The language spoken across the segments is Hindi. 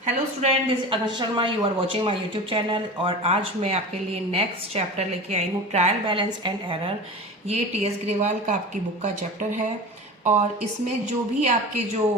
Hello student, this Akash Sharma. You are watching my YouTube channel. और आज मैं आपके लिए नेक्स्ट चैप्टर लेके आई हूँ, ट्रायल बैलेंस एंड एरर। ये टी.एस. ग्रेवाल का आपकी बुक का चैप्टर है और इसमें जो भी आपके जो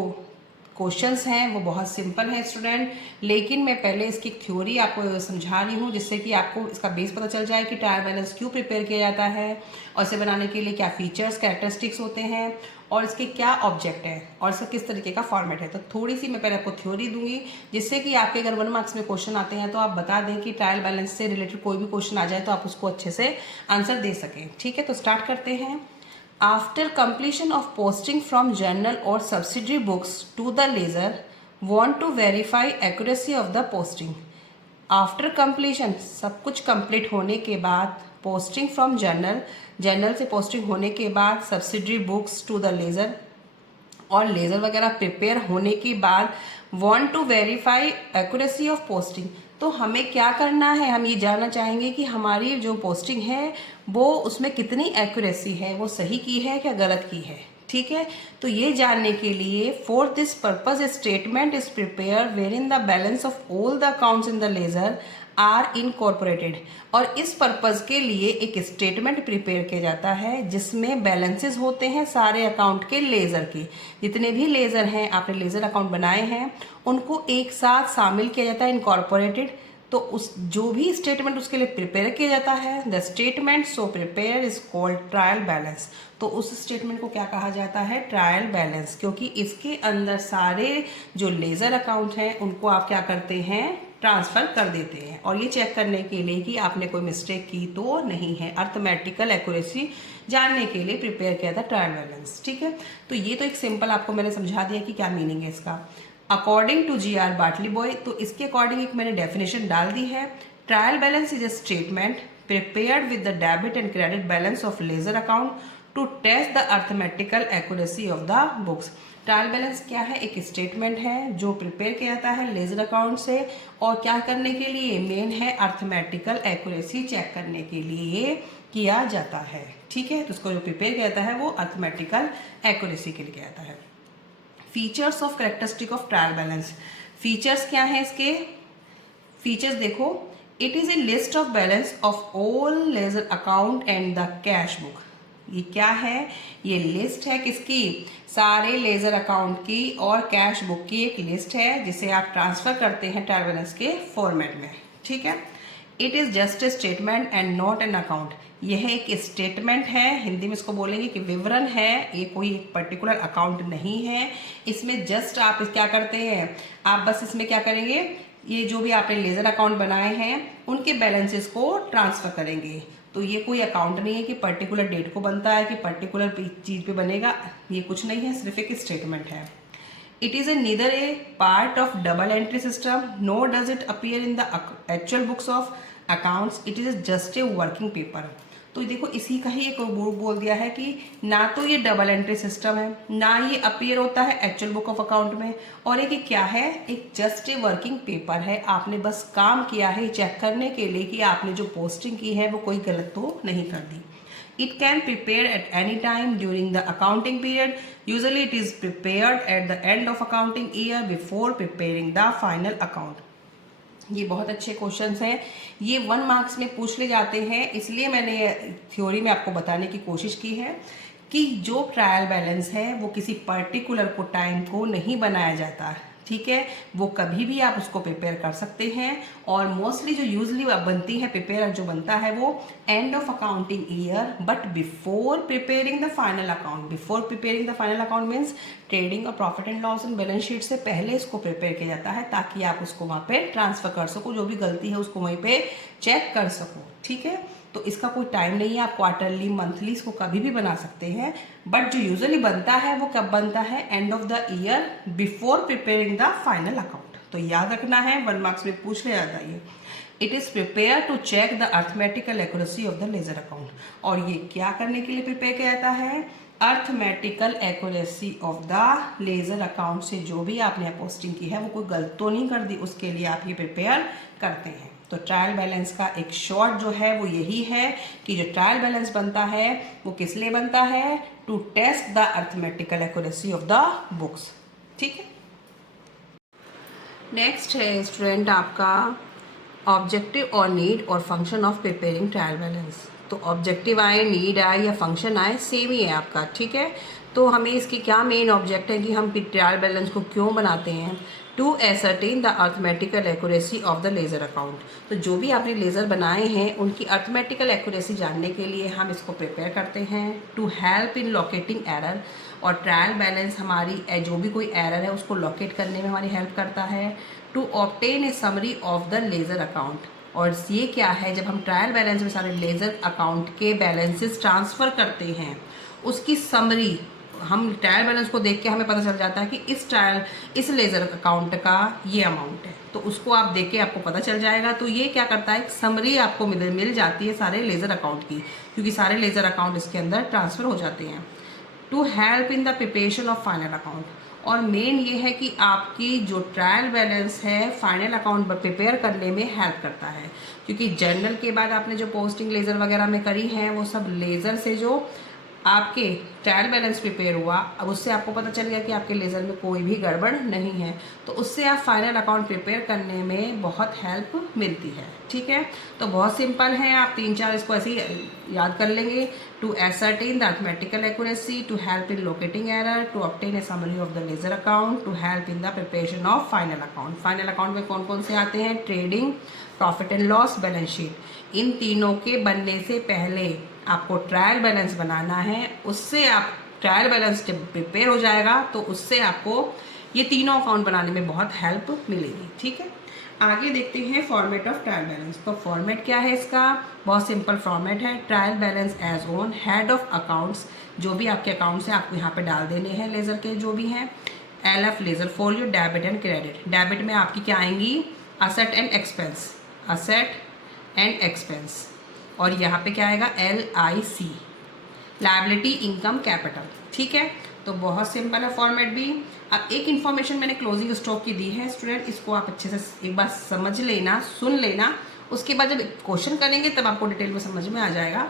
क्वेश्चंस हैं वो बहुत सिंपल है स्टूडेंट। लेकिन मैं पहले इसकी थ्योरी आपको समझा रही हूँ जिससे कि आपको इसका बेस पता चल जाए कि ट्रायल बैलेंस क्यों प्रिपेयर किया जाता है और इसे बनाने के लिए क्या फीचर्स कैरेक्टरिस्टिक्स होते हैं और इसके क्या ऑब्जेक्ट है और इसका किस तरीके का फॉर्मेट है। तो थोड़ी सी मैं पहले आपको थ्योरी दूंगी जिससे कि आपके अगर 1 मार्क्स में क्वेश्चन आते हैं तो आप बता दें कि ट्रायल बैलेंस से रिलेटेड कोई भी क्वेश्चन आ जाए तो आप उसको अच्छे से आंसर दे सकें। ठीक है, तो स्टार्ट करते हैं। After completion of posting from journal or subsidiary books to the ledger, want to verify accuracy of the posting. After completion, सब कुछ कंप्लीट होने के बाद, पोस्टिंग फ्रॉम जर्नल, जर्नल से पोस्टिंग होने के बाद subsidiary books to the ledger और लेज़र वगैरह प्रिपेयर होने के बाद want to verify accuracy of posting. तो हमें क्या करना है, हम ये जानना चाहेंगे कि हमारी जो पोस्टिंग है वो उसमें कितनी एक्यूरेसी है, वो सही की है क्या गलत की है। ठीक है, तो ये जानने के लिए for this purpose statement is prepare wherein the balance of all the accounts in the ledger are incorporated. और इस पर्पज के लिए एक स्टेटमेंट प्रिपेयर किया जाता है जिसमें बैलेंसेस होते हैं सारे अकाउंट के लेजर के। जितने भी लेजर हैं, आपने लेजर अकाउंट बनाए हैं, उनको एक साथ शामिल किया जाता है, इनकॉर्पोरेटेड। तो उस जो भी स्टेटमेंट उसके लिए प्रिपेयर किया जाता है, the statement so prepare is called trial balance. तो उस स्टेटमेंट को क्या कहा जाता है, ट्रायल बैलेंस, क्योंकि इसके अंदर सारे जो लेजर अकाउंट हैं उनको आप क्या करते हैं, ट्रांसफर कर देते हैं। और ये चेक करने के लिए कि आपने कोई मिस्टेक की तो नहीं है, अर्थमेटिकल एक्यूरेसी जानने के लिए प्रिपेयर किया था ट्रायल बैलेंस। ठीक है, तो ये तो एक सिंपल आपको मैंने समझा दिया कि क्या मीनिंग है इसका। According to G R Batliboi, तो इसके अकॉर्डिंग एक मैंने डेफिनेशन डाल दी है। Trial balance is a statement prepared with the debit and credit balance of ledger account to test the arithmetical accuracy of the books. Trial balance क्या है, एक स्टेटमेंट है जो प्रिपेयर किया जाता है लेजर अकाउंट से और क्या करने के लिए, मेन है अर्थमेटिकल एक्यूरेसी चेक करने के लिए किया जाता है। ठीक है, तो उसको जो प्रिपेयर किया जाता है वो अर्थमेटिकल एक्यूरेसी के लिए किया जाता है। Features of characteristic of trial balance, features क्या है इसके, फीचर्स देखो, it is A list of balance of all ledger account and the cash book. ये क्या है, ये लिस्ट है किसकी, सारे लेजर अकाउंट की और कैश बुक की एक लिस्ट है जिसे आप ट्रांसफर करते हैं ट्रायल बैलेंस के फॉर्मेट में। ठीक है, it is just A statement and not an account. यह एक स्टेटमेंट है, हिंदी में इसको बोलेंगे कि विवरण है, ये कोई एक पर्टिकुलर अकाउंट नहीं है। इसमें जस्ट आप क्या करते हैं, आप बस इसमें क्या करेंगे, ये जो भी आपने लेजर अकाउंट बनाए हैं उनके बैलेंसेस को ट्रांसफर करेंगे। तो ये कोई अकाउंट नहीं है कि पर्टिकुलर डेट को बनता है कि पर्टिकुलर चीज पे बनेगा, ये कुछ नहीं है, सिर्फ एक स्टेटमेंट है। It is a neither a part of double entry system, no does it appear in the actual books of accounts, it is just a working paper. तो देखो इसी का ही एक बोल दिया है कि ना तो ये डबल एंट्री सिस्टम है, ना ये अपीयर होता है एक्चुअल बुक ऑफ अकाउंट में, और एक क्या है, एक जस्ट ए वर्किंग पेपर है। आपने बस काम किया है चेक करने के लिए कि आपने जो पोस्टिंग की है वो कोई गलत तो नहीं कर दी। It can prepare at any time during the accounting period. Usually it is prepared at the end of accounting year before preparing the final account. ये बहुत अच्छे क्वेश्चंस हैं, ये 1 मार्क्स में पूछ ले जाते हैं, इसलिए मैंने थ्योरी में आपको बताने की कोशिश की है कि जो ट्रायल बैलेंस है वो किसी पर्टिकुलर को टाइम को नहीं बनाया जाता है। ठीक है, वो कभी भी आप उसको प्रिपेयर कर सकते हैं और मोस्टली जो यूजली बनती है प्रिपेयर जो बनता है वो end of accounting year but before preparing the final account. Before preparing the final account means trading और profit and loss and balance sheet से पहले इसको प्रिपेयर किया जाता है ताकि आप उसको वहाँ पे ट्रांसफर कर सको, जो भी गलती है उसको वहीं पे चेक कर सको। ठीक है, तो इसका कोई टाइम नहीं है, आप क्वार्टरली मंथली इसको कभी भी बना सकते हैं, बट जो यूजुअली बनता है वो कब बनता है, end of the year before preparing the final account. तो याद रखना है, 1 मार्क्स में पूछ लिया जाता है। It is prepare to check the arithmetical accuracy of the ledger account. और ये क्या करने के लिए प्रिपेयर किया जाता है, arithmetical accuracy of the ledger account से जो भी आपने पोस्टिंग की है वो कोई गलत तो नहीं कर दी, उसके लिए आप ये प्रिपेयर करते हैं। तो ट्रायल बैलेंस का एक शॉर्ट जो है वो यही है कि जो ट्रायल बैलेंस बनता है वो किस लिए बनता है, to test the arithmetical accuracy of the books. ठीक है, नेक्स्ट है स्टूडेंट आपका ऑब्जेक्टिव और नीड और function of preparing trial balance. तो ऑब्जेक्टिव आए, नीड आए या फंक्शन आए, सेम ही है आपका, ठीक है। तो हमें इसकी क्या मेन ऑब्जेक्ट है कि हम ट्रायल बैलेंस को क्यों बनाते हैं? To ascertain the arithmetical accuracy of the ledger account. तो जो भी आपने लेज़र बनाए हैं उनकी अर्थमेटिकल एक्यूरेसी जानने के लिए हम इसको प्रिपेयर करते हैं। To help in locating error, और ट्रायल बैलेंस हमारी जो भी कोई एरर है उसको लोकेट करने में हमारी हेल्प करता है। To obtain a summary of the ledger account, और ये क्या है, जब हम ट्रायल बैलेंस में सारे लेज़र अकाउंट के बैलेंसेस ट्रांसफ़र करते हैं उसकी समरी, हम ट्रायल बैलेंस को देख के हमें पता चल जाता है कि इस लेज़र अकाउंट का ये अमाउंट है, तो उसको आप देख के आपको पता चल जाएगा। तो ये क्या करता है, एक समरी आपको मिल जाती है सारे लेज़र अकाउंट की, क्योंकि सारे लेज़र अकाउंट इसके अंदर ट्रांसफ़र हो जाते हैं। To help in the preparation of final account, और मेन ये है कि आपकी जो ट्रायल बैलेंस है फाइनल अकाउंट प्रिपेयर करने में हेल्प करता है, क्योंकि जर्नल के बाद आपने जो पोस्टिंग लेज़र वगैरह में करी है वो सब लेज़र से जो आपके ट्रायल बैलेंस प्रिपेयर हुआ, अब उससे आपको पता चल गया कि आपके लेज़र में कोई भी गड़बड़ नहीं है, तो उससे आप फाइनल अकाउंट प्रिपेयर करने में बहुत हेल्प मिलती है, ठीक है। तो बहुत सिंपल है, आप 3-4 इसको ऐसे ही याद कर लेंगे। To ascertain the arithmetical accuracy, to help in locating error, to obtain a summary of the ledger account, to help in the preparation of final account. Final account में कौन कौन से आते हैं? Trading, profit and loss, balance sheet. इन तीनों के बनने से पहले आपको ट्रायल बैलेंस बनाना है, उससे आप ट्रायल बैलेंस जब प्रिपेयर हो जाएगा तो उससे आपको ये तीनों अकाउंट बनाने में बहुत हेल्प मिलेगी, ठीक है। आगे देखते हैं फॉर्मेट ऑफ ट्रायल बैलेंस। तो फॉर्मेट क्या है इसका? बहुत सिंपल फॉर्मेट है। Trial balance as on head of accounts, जो भी आपके अकाउंट्स हैं आपको यहाँ पे डाल देने हैं लेज़र के जो भी हैं। LF laser folio, debit and credit. Debit में आपकी क्या आएंगी? Asset and expense, asset and expense. और यहाँ पे क्या आएगा? LIC, लायबिलिटी, इनकम, कैपिटल, ठीक है। तो बहुत सिंपल है फॉर्मेट भी। अब एक इन्फॉर्मेशन मैंने क्लोजिंग स्टॉक की दी है स्टूडेंट, इसको आप अच्छे से एक बार समझ लेना, सुन लेना, उसके बाद जब क्वेश्चन करेंगे तब आपको डिटेल में समझ में आ जाएगा।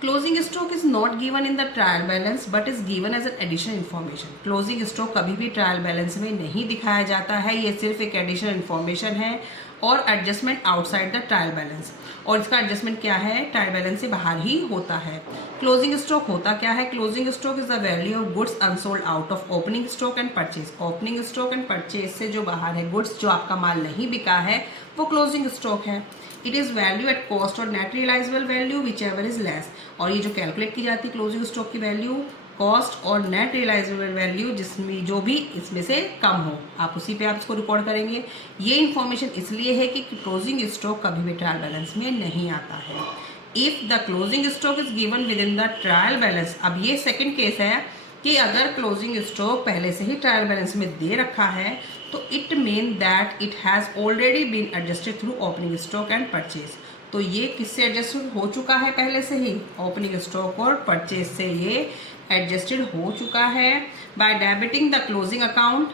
Closing stock is not given in the trial balance but is given as an additional information. Closing stock कभी भी ट्रायल बैलेंस में नहीं दिखाया जाता है, ये सिर्फ एक एडिशनल इन्फॉर्मेशन है और adjustment outside the trial balance, और इसका एडजस्टमेंट क्या है? ट्रायल बैलेंस से बाहर ही होता है। क्लोजिंग स्टॉक होता क्या है? Closing stock is the value of goods unsold out of opening stock and purchase. Opening stock and purchase से जो बाहर है गुड्स, जो आपका माल नहीं बिका है, वो क्लोजिंग स्टॉक है। It is value at cost और net realisable value whichever is less. और ये जो कैलकुलेट की जाती है क्लोजिंग स्टॉक की वैल्यू, कॉस्ट और नेट रियलाइजेबल वैल्यू जिसमें जो भी इसमें से कम हो, आप उसी पे आप इसको रिकॉर्ड करेंगे। ये इन्फॉर्मेशन इसलिए है कि क्लोजिंग स्टॉक कभी भी ट्रायल बैलेंस में नहीं आता है। If the closing stock is given with in the trial balance, अब ये सेकेंड केस है कि अगर क्लोजिंग स्टॉक पहले से ही ट्रायल बैलेंस में दे रखा है तो it mean that it has already been adjusted through opening stock and purchase. तो ये किससे एडजस्टेड हो चुका है? पहले से ही ओपनिंग स्टॉक और परचेज से ये एडजस्टेड हो चुका है by debiting the closing account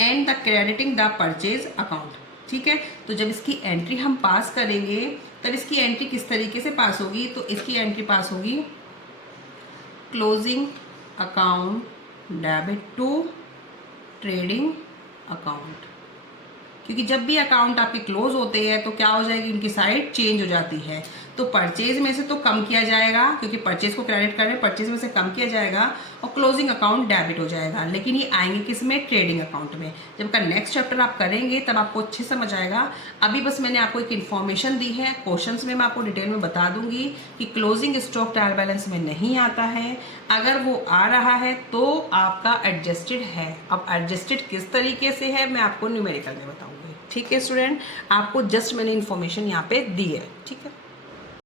and the crediting the purchase account, ठीक है। तो जब इसकी एंट्री हम पास करेंगे तब इसकी एंट्री किस तरीके से पास होगी? तो इसकी एंट्री पास होगी closing account debit to trading account, क्योंकि जब भी अकाउंट आपके क्लोज होते हैं तो क्या हो जाएगी? इनकी साइड चेंज हो जाती है। तो परचेज में से तो कम किया जाएगा, क्योंकि परचेज को क्रेडिट कर रहे हैं, परचेज में से कम किया जाएगा और क्लोजिंग अकाउंट डेबिट हो जाएगा। लेकिन ये आएंगे किस में? ट्रेडिंग अकाउंट में। जब का नेक्स्ट चैप्टर आप करेंगे तब आपको अच्छे समझ आएगा। अभी बस मैंने आपको एक इन्फॉर्मेशन दी है, क्वेश्चंस में मैं आपको डिटेल में बता दूंगी कि क्लोजिंग स्टॉक ट्रायल बैलेंस में नहीं आता है, अगर वो आ रहा है तो आपका एडजस्टेड है। अब एडजस्टेड किस तरीके से है मैं आपको न्यूमेरिकल में बताऊंगी, ठीक है स्टूडेंट। आपको जस्ट मैंने इन्फॉर्मेशन यहाँ पे दी है, ठीक है।